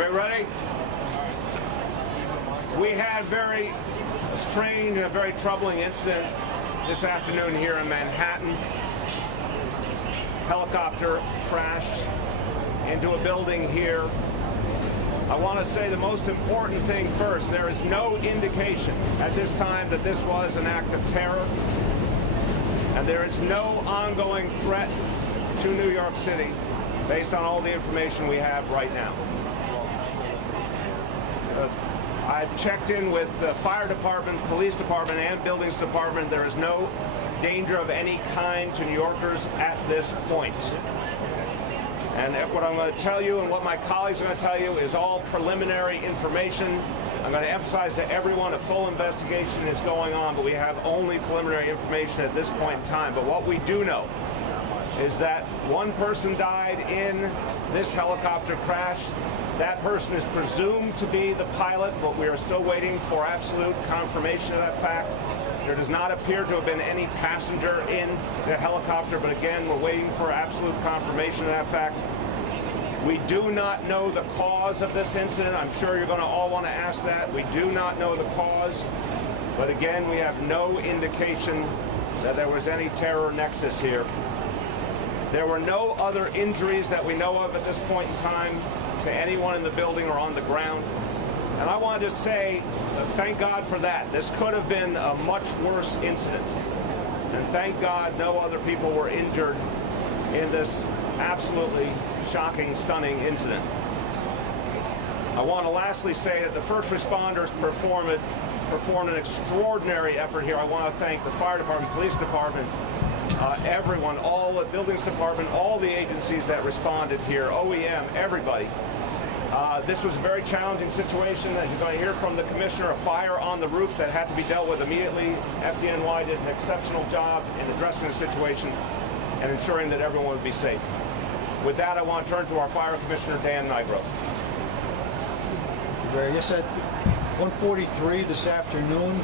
Everybody ready? We had a very strange and a very troubling incident this afternoon here in Manhattan. Helicopter crashed into a building here. I want to say the most important thing first. There is no indication at this time that this was an act of terror, and there is no ongoing threat to New York City based on all the information we have right now. I've checked in with the fire department, police department, and buildings department. There is no danger of any kind to New Yorkers at this point. And what I'm going to tell you and what my colleagues are going to tell you is all preliminary information. I'm going to emphasize to everyone a full investigation is going on, but we have only preliminary information at this point in time. But what we do know is that one person died in this helicopter crash. That person is presumed to be the pilot, but we are still waiting for absolute confirmation of that fact. There does not appear to have been any passenger in the helicopter, but again, we're waiting for absolute confirmation of that fact. We do not know the cause of this incident. I'm sure you're going to all want to ask that. We do not know the cause, but again, we have no indication that there was any terror nexus here. There were no other injuries that we know of at this point in time to anyone in the building or on the ground. And I wanted to say, thank God for that. This could have been a much worse incident. And thank God no other people were injured in this absolutely shocking, stunning incident. I want to lastly say that the first responders performed an extraordinary effort here. I want to thank the fire department, police department, everyone, all the buildings department, all the agencies that responded here, OEM, everybody. This was a very challenging situation. As you're going to hear from the commissioner, a fire on the roof that had to be dealt with immediately. FDNY did an exceptional job in addressing the situation and ensuring that everyone would be safe. With that, I want to turn to our fire commissioner, Dan Nigro. Yes, at 1:43 this afternoon,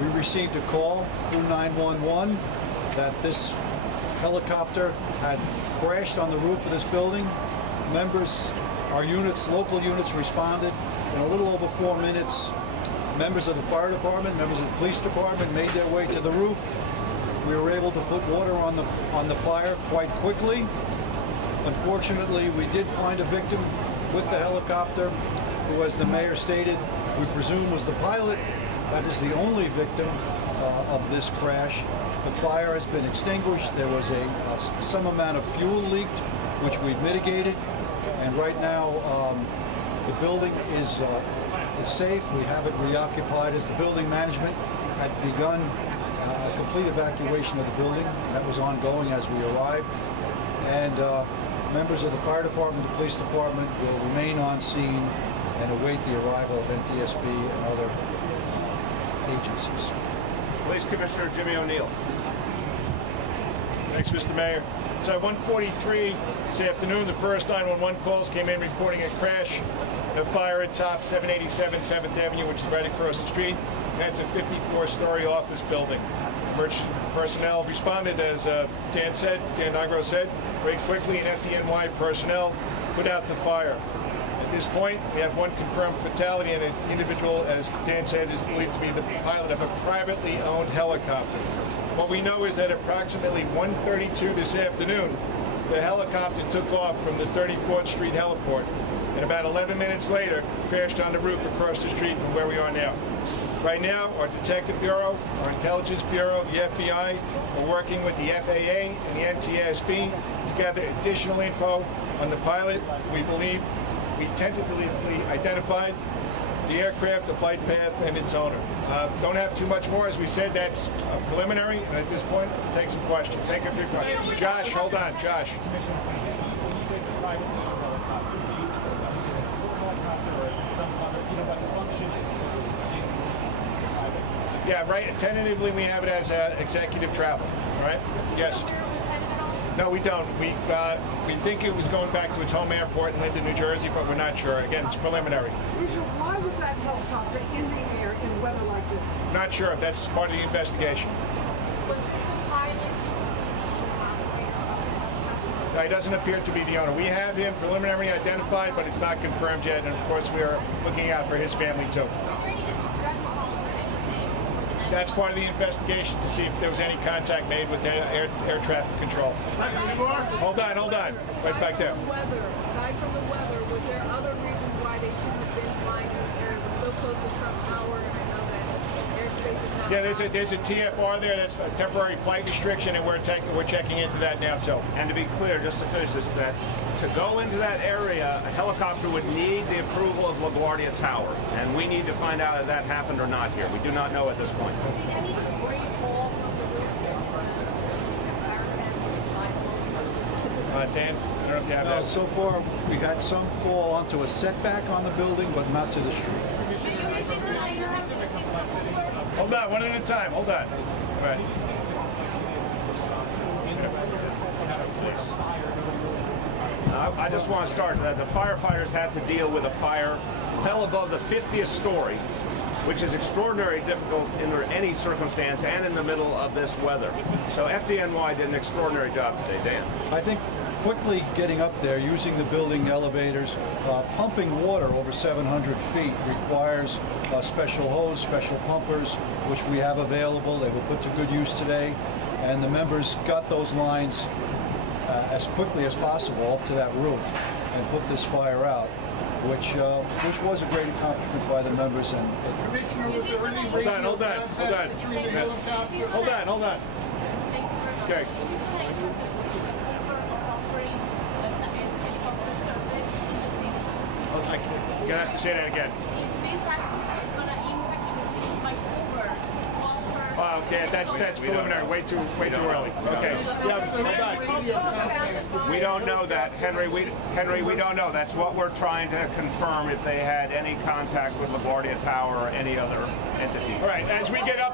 we received a call through 911 that this helicopter had crashed on the roof of this building. Our units, local units, responded in a little over 4 minutes. Members of the fire department, members of the police department made their way to the roof. We were able to put water on the fire quite quickly. Unfortunately, we did find a victim with the helicopter, who, as the mayor stated, we presume was the pilot. That is the only victim of this crash. The fire has been extinguished. There was some amount of fuel leaked, which we've mitigated. And right now, the building is safe. We have it reoccupied as the building management had begun a complete evacuation of the building. That was ongoing as we arrived. And members of the fire department, the police department will remain on scene and await the arrival of NTSB and other agencies. Police Commissioner Jimmy O'Neill. Thanks, Mr. Mayor. So at 1:43 this afternoon, the first 911 calls came in reporting a crash, a fire at top 787 7th Avenue, which is right across the street. That's a 54-story office building. Emergency personnel responded, as Dan Nigro said, very quickly, and FDNY personnel put out the fire. At this point, we have one confirmed fatality, and an individual, as Dan said, is believed to be the pilot of a privately owned helicopter. What we know is that approximately 1:32 this afternoon, the helicopter took off from the 34th Street heliport, and about 11 minutes later, crashed on the roof across the street from where we are now. Right now, our Detective Bureau, our Intelligence Bureau, the FBI, are working with the FAA and the NTSB to gather additional info on the pilot. We believe we tentatively identified the aircraft, the flight path, and its owner. Don't have too much more. As we said, that's preliminary, and at this point, we'll take some questions. Thank you for your question. Josh, hold on. Josh. Yeah, right. Tentatively, we have it as executive travel. All right? Yes. No, we don't. We think it was going back to its home airport in Linden, New Jersey, but we're not sure. Again, it's preliminary. Why was that helicopter in the air in weather like this? Not sure if that's part of the investigation. Was this the pilot? He doesn't appear to be the owner. We have him preliminarily identified, but it's not confirmed yet, and of course we are looking out for his family too. That's part of the investigation to see if there was any contact made with air traffic control. Hold on. Right back there. Aside from the weather, was there other reasons why they shouldn't have been flying in this area? It was so close to Trump Tower, and I know that airspace is not. Yeah, there's a TFR there. That's a temporary flight restriction, and we're checking into that now too. And to be clear, just to finish this, that to go into that area, a helicopter would need the approval of LaGuardia Tower, and we need to find out if that happened or not here. We do not know at this point. Dan, I don't know if you have that. So far, we had some fall onto a setback on the building, but not to the street. Hold on, one at a time. Hold on. All right. I just want to start that the firefighters had to deal with a fire well above the 50th story, which is extraordinarily difficult under any circumstance and in the middle of this weather. So FDNY did an extraordinary job today, Dan. I think quickly getting up there, using the building elevators, pumping water over 700 feet requires a special hose, special pumpers, which we have available. They were put to good use today, and the members got those lines as quickly as possible up to that roof and put this fire out, which was a great accomplishment by the members. And Commissioner, was there any Hold on. contact between the helicopter? Hold on. Okay. You're gonna have to say that again. Oh, okay, that's preliminary. Way too early. Okay. We don't know that, Henry. We don't know. That's what we're trying to confirm, if they had any contact with LaGuardia Tower or any other entity. All right. As we get up.